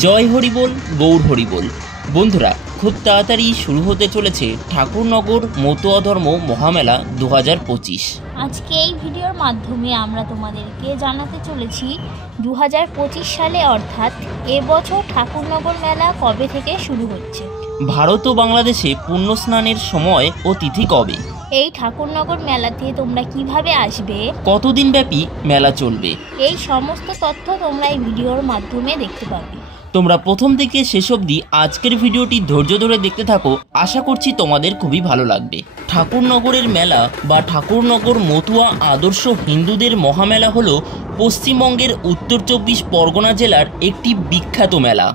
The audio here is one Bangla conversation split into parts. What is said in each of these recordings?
জয় হরিবোল, গৌর হরিবোল। বন্ধুরা, খুব তাড়াতাড়ি শুরু হতে চলেছে ঠাকুরনগর মতুয়া ধর্ম মহামেলা 2025। আজকে এই ভিডিওর মাধ্যমে আমরা তোমাদেরকে জানাতে চলেছি 2025 সালে অর্থাৎ এবছর ঠাকুরনগর মেলা কবে থেকে শুরু হচ্ছে, ভারত ও বাংলাদেশে পুণ্য স্নানের সময় ও তিথি কবে, এই ঠাকুরনগর মেলাতে তোমরা কিভাবে আসবে, কতদিন ব্যাপী মেলা চলবে, এই সমস্ত তথ্য তোমরা এই ভিডিওর মাধ্যমে দেখতে পাবে। তোমরা প্রথম থেকে শেষ অবধি আজকের ভিডিওটি ধৈর্য ধরে দেখতে থাকো। আশা করছি তোমাদের খুবই ভালো লাগবে। ঠাকুরনগরের মেলা বা ঠাকুরনগর মতুয়া আদর্শ হিন্দুদের মহামেলা হলো পশ্চিমবঙ্গের উত্তর 24 পরগনা জেলার একটি বিখ্যাত মেলা।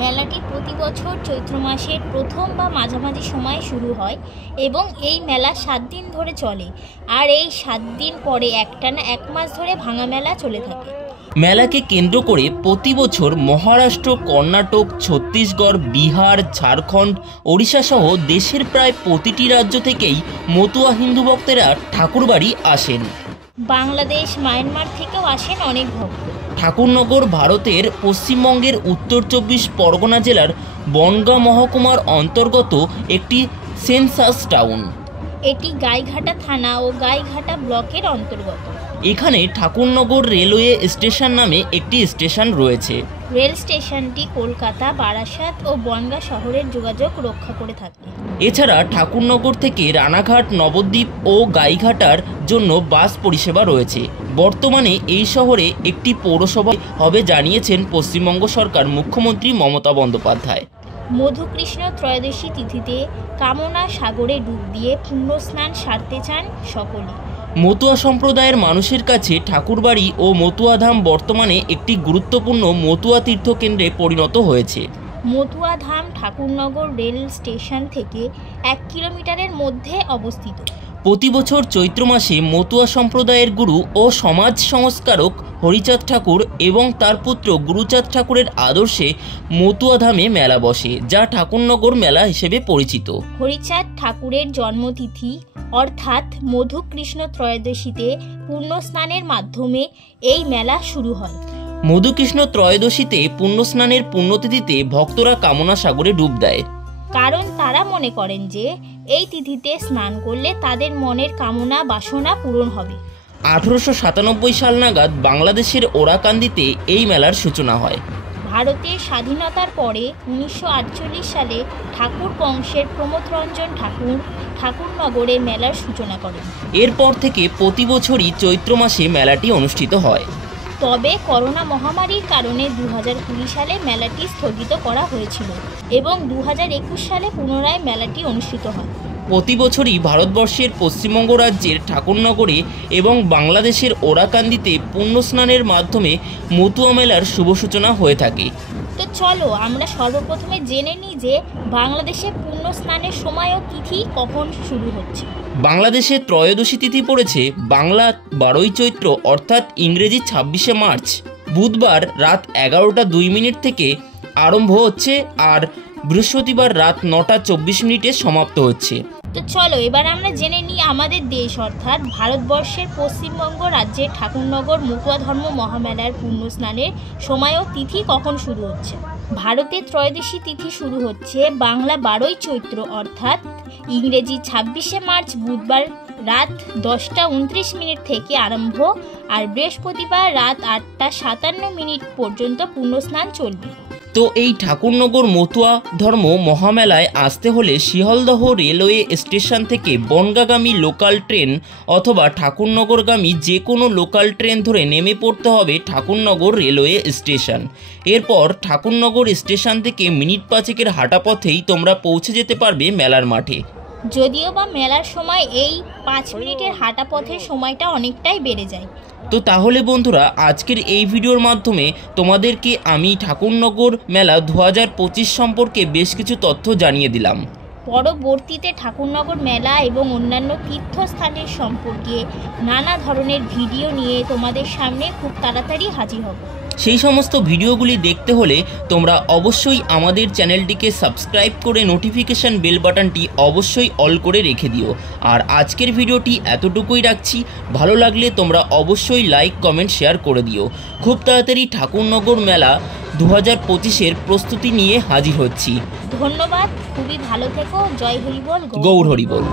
মেলাটি প্রতি বছর চৈত্র মাসের প্রথম বা মাঝামাঝি সময় শুরু হয় এবং এই মেলা 7 দিন ধরে চলে, আর এই 7 দিন পরে একটানা 1 মাস ধরে ভাঙা মেলা চলে থাকে। মেলাকে কেন্দ্র করে প্রতি বছর মহারাষ্ট্র, কর্ণাটক, ছত্তিশগড়, বিহার, ঝাড়খণ্ড, ওড়িশা সহ দেশের প্রায় প্রতিটি রাজ্য থেকেই মতুয়া হিন্দু ভক্তেরা ঠাকুরবাড়ি আসেন। বাংলাদেশ, মায়ানমার থেকেও আসেন অনেক ভক্ত। ঠাকুরনগর ভারতের পশ্চিমবঙ্গের উত্তর 24 পরগনা জেলার বনগাঁ মহকুমার অন্তর্গত একটি সেন্সাস টাউন। এটি গাইঘাটা থানা ও গাইঘাটা ব্লকের অন্তর্গত। এখানে ঠাকুরনগর রেলওয়ে স্টেশন নামে একটি স্টেশন রয়েছে। রেল স্টেশনটি কলকাতা, বারাসাত ও বনগাঁ শহরের যোগাযোগ রক্ষা করে থাকে। এছাড়া ঠাকুরনগর থেকে রানাঘাট, নবদ্বীপ ও গাইঘাটার জন্য বাস পরিষেবা রয়েছে। বর্তমানে এই শহরে একটি পৌরসভা হবে জানিয়েছেন পশ্চিমবঙ্গ সরকার মুখ্যমন্ত্রী মমতা বন্দ্যোপাধ্যায়। মধুকৃষ্ণ ত্রয়োদশী তিথিতে কামনা সাগরে ডুব দিয়ে পুণ্য স্নান সারতে চান সকলে। মতুয়া সম্প্রদায়ের মানুষের কাছে ঠাকুরবাড়ি ও মতুয়াধাম বর্তমানে একটি গুরুত্বপূর্ণ মতুয়া তীর্থকেন্দ্রে পরিণত হয়েছে। মতুয়াধাম ঠাকুরনগর রেল স্টেশন থেকে 1 কিলোমিটারের মধ্যে অবস্থিত। প্রতি বছর চৈত্র মাসে মতুয়া সম্প্রদায়ের গুরু ও সমাজ সংস্কারক হরিচাঁদ ঠাকুর এবং তার পুত্র গুরুচাঁদ ঠাকুরের আদর্শে মতুয়াধামে মেলা বসে, যা ঠাকুরনগর মেলা হিসেবে পরিচিত। হরিচাঁদ ঠাকুরের জন্মতিথি অর্থাৎ মধুকৃষ্ণ ত্রয়োদশীতে পুণ্য স্নানের মাধ্যমে এই মেলা শুরু হয়। মধুকৃষ্ণ ত্রয়োদশীতে পুণ্যস্নানের পুণ্যতিথিতে ভক্তরা কামনা সাগরে ডুব দেয়, কারণ তারা মনে করেন যে এই তিথিতে স্নান করলে তাদের মনের কামনা বাসনা পূরণ হবে। 1897 সাল নাগাদ বাংলাদেশের ওরাকান্দিতে এই মেলার সূচনা হয়। ভারতের স্বাধীনতার পরে 1948 সালে ঠাকুর বংশের প্রমোদ রঞ্জন ঠাকুর ঠাকুরনগরে মেলার সূচনা করেন। এরপর থেকে প্রতি বছরই চৈত্র মাসে মেলাটি অনুষ্ঠিত হয়। তবে করোনা মহামারীর কারণে 2020 সালে মেলাটি স্থগিত করা হয়েছিল এবং 2021 সালে পুনরায় মেলাটি অনুষ্ঠিত হয়। প্রতি বছরই ভারতবর্ষের পশ্চিমবঙ্গ রাজ্যের ঠাকুরনগরে এবং বাংলাদেশের ওরাকান্দিতে পুণ্যস্নানের মাধ্যমে মতুয়া মেলার শুভ সূচনা হয়ে থাকে। তো চলো আমরা সর্বপ্রথমে জেনে নিই যে বাংলাদেশে পুণ্য স্নানের সময় ও তিথি কখন শুরু হচ্ছে। বাংলাদেশে ত্রয়োদশী তিথি পড়েছে বাংলা 12ই চৈত্র অর্থাৎ ইংরেজি 26শে মার্চ, বুধবার রাত 11:02 থেকে আরম্ভ হচ্ছে আর বৃহস্পতিবার রাত 9:24 সমাপ্ত হচ্ছে। তো চলো এবার আমরা জেনে নিই আমাদের দেশ অর্থাৎ ভারতবর্ষের পশ্চিমবঙ্গ রাজ্যের ঠাকুরনগর মতুয়া ধর্ম মহামেলার পুণ্য স্নানের সময় ও তিথি কখন শুরু হচ্ছে। ভারতের ত্রয়োদশী তিথি শুরু হচ্ছে বাংলা 12ই চৈত্র অর্থাৎ ইংরেজি 26শে মার্চ বুধবার রাত 10:29 থেকে আরম্ভ, আর বৃহস্পতিবার রাত 8:57 পর্যন্ত পুণ্যস্নান চলবে। তো এই ঠাকুরনগর মতুয়া ধর্ম মহামেলায় আসতে হলে শিয়ালদহ রেলওয়ে স্টেশন থেকে বনগাঁগামী লোকাল ট্রেন অথবা ঠাকুরনগরগামী যে কোনো লোকাল ট্রেন ধরে নেমে পড়তে হবে ঠাকুরনগর রেলওয়ে স্টেশন। এরপর ঠাকুরনগর স্টেশন থেকে মিনিট 5 হাঁটা পথেই তোমরা পৌঁছে যেতে পারবে মেলার মাঠে। যদিও বা মেলার সময় এই 5 মিনিটের হাঁটা পথের সময়টা অনেকটাই বেড়ে যায়। তো তাহলে বন্ধুরা, আজকের এই ভিডিওর মাধ্যমে তোমাদেরকে আমি ঠাকুরনগর মেলা 2025 সম্পর্কে বেশ কিছু তথ্য জানিয়ে দিলাম। পরবর্তীতে ঠাকুরনগর মেলা এবং অন্যান্য তীর্থস্থানের সম্পর্কে নানা ধরনের ভিডিও নিয়ে তোমাদের সামনে খুব তাড়াতাড়ি হাজির হব। সেই সমস্ত ভিডিওগুলি দেখতে হলে তোমরা অবশ্যই আমাদের চ্যানেলটিকে সাবস্ক্রাইব করে নোটিফিকেশন বেল বাটনটি অবশ্যই অল করে রেখে দিও। আর আজকের ভিডিওটি এতটুকুই রাখছি। ভালো লাগলে তোমরা অবশ্যই লাইক, কমেন্ট, শেয়ার করে দিও। খুব তাড়াতাড়ি ঠাকুরনগর মেলা 2025-এর প্রস্তুতি নিয়ে হাজির হচ্ছি। ধন্যবাদ, খুবই ভালো থেকো। জয় হরিবল, গৌর হরিবল।